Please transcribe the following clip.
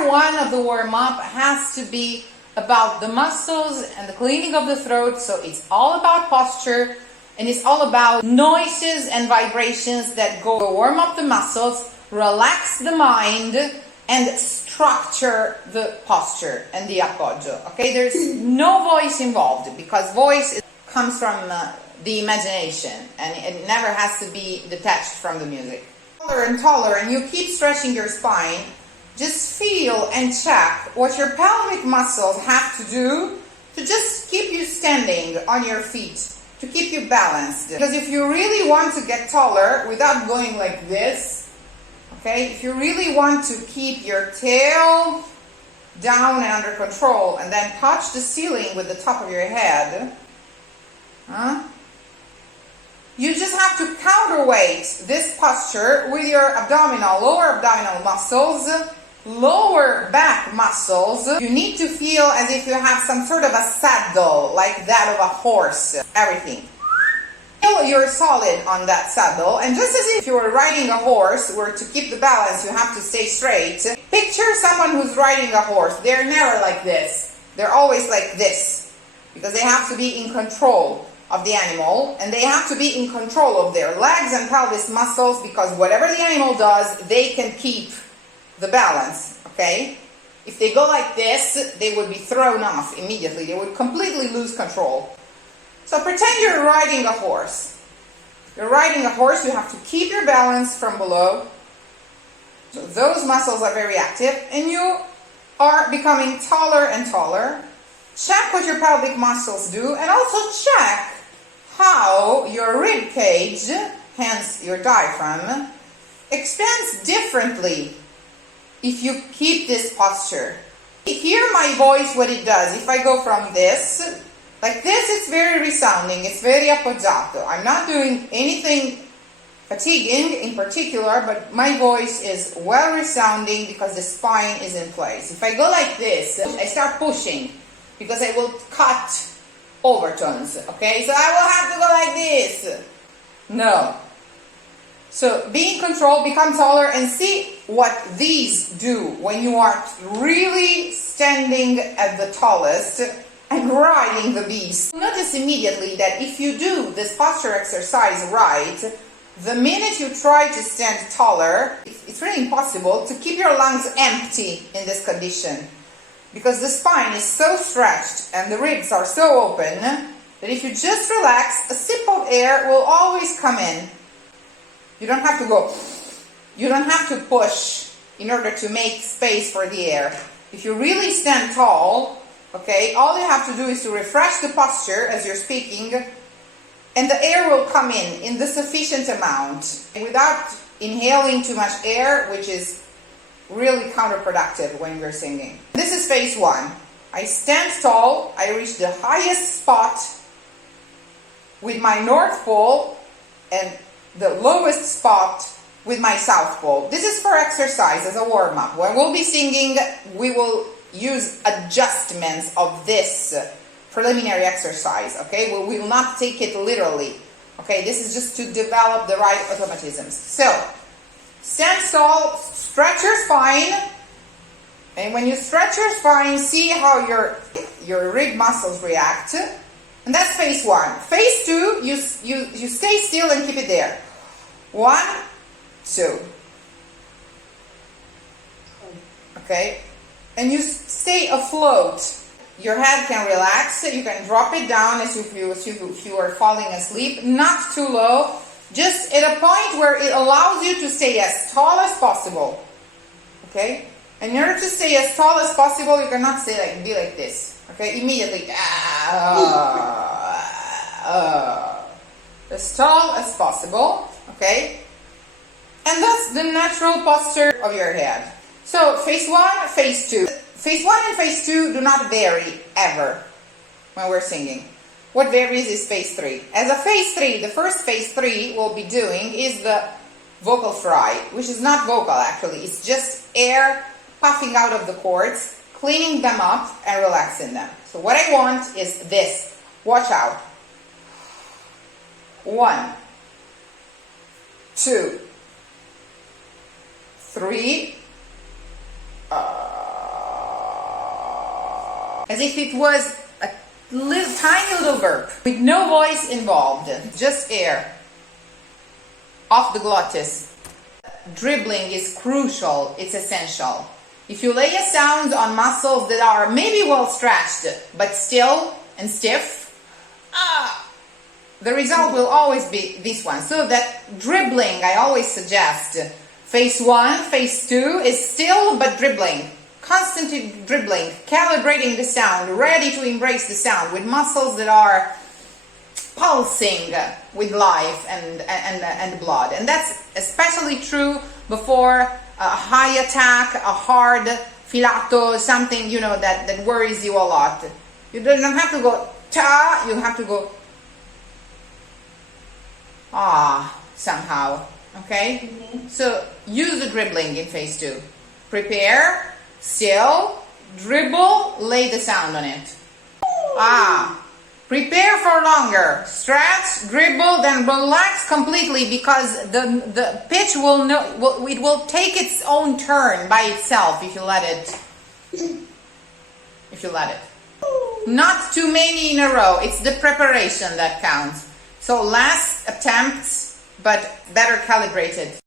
part one of the warm-up has to be about the muscles and the cleaning of the throat. So it's all about posture, and it's all about noises and vibrations that go warm up the muscles, relax the mind, and structure the posture and the appoggio. Okay, there's no voice involved, because voice comes from the imagination, and it never has to be detached from the music. Taller and taller, and you keep stretching your spine. Just feel and check what your pelvic muscles have to do to just keep you standing on your feet, to keep you balanced. Because if you really want to get taller without going like this, okay, if you really want to keep your tail down and under control and then touch the ceiling with the top of your head, you just have to counterweight this posture with your lower abdominal muscles, lower back muscles. You need to feel as if you have some sort of a saddle, like that of a horse, everything. Feel you're solid on that saddle, and just as if you were riding a horse, where to keep the balance you have to stay straight. Picture someone who's riding a horse. They're never like this. They're always like this, because they have to be in control of the animal, and they have to be in control of their legs and pelvis muscles, because whatever the animal does, they can keep the balance, okay? If they go like this, they would be thrown off immediately. They would completely lose control. So pretend you're riding a horse. You're riding a horse, you have to keep your balance from below. So those muscles are very active, and you are becoming taller and taller. Check what your pelvic muscles do, and also check how your rib cage, hence your diaphragm, expands differently if you keep this posture. Hear my voice, what it does. If I go from this, like this, it's very resounding, it's very appoggiato. I'm not doing anything fatiguing in particular, but my voice is well resounding because the spine is in place. If I go like this, I start pushing, because I will cut overtones, okay? So I will have to go like this. No. So be in control, become taller, and see what these do when you are really standing at the tallest and riding the beast. Notice immediately that if you do this posture exercise right, the minute you try to stand taller, it's really impossible to keep your lungs empty in this condition, because the spine is so stretched and the ribs are so open that if you just relax, a sip of air will always come in. You don't have to go, you don't have to push in order to make space for the air. If you really stand tall, okay, all you have to do is to refresh the posture as you're speaking, and the air will come in the sufficient amount without inhaling too much air, which is really counterproductive when we're singing. This is phase one. I stand tall, I reach the highest spot with my north pole and the lowest spot with my south pole. This is for exercise as a warm-up. When we'll be singing, we will use adjustments of this preliminary exercise, okay? We will not take it literally, okay? This is just to develop the right automatisms. So, stand tall, stretch your spine, and when you stretch your spine, see how your rib muscles react. And that's phase one. Phase two, you stay still and keep it there. 1, 2. Okay? And you stay afloat. Your head can relax. You can drop it down as if you are falling asleep. Not too low. Just at a point where it allows you to stay as tall as possible. Okay? And in order to stay as tall as possible, you cannot be like this. Okay? Immediately. As tall as possible. Okay? And that's the natural posture of your head. So, phase one, phase two. Phase one and phase two do not vary ever when we're singing. What varies is phase three. As a phase three, the first phase three we'll be doing is the vocal fry, which is not vocal actually. It's just air puffing out of the cords, cleaning them up and relaxing them. So what I want is this. Watch out. 1, 2, 3, as if it was a tiny little burp, with no voice involved, just air off the glottis. Dribbling is crucial, it's essential. If you lay a sound on muscles that are maybe well stretched, but still and stiff, the result will always be this one. So that dribbling, I always suggest, phase 1, phase 2 is still but dribbling. Constantly dribbling, calibrating the sound, ready to embrace the sound with muscles that are pulsing with life and blood. And that's especially true before a high attack, a hard filato, something, you know, that worries you a lot. You don't have to go ta, you have to go somehow, okay? So use the dribbling in phase 2. Prepare, still, dribble, lay the sound on it. Prepare for longer, stretch, dribble, then relax completely, because the pitch it will take its own turn by itself if you let it. Not too many in a row, it's the preparation that counts. So less attempts, but better calibrated.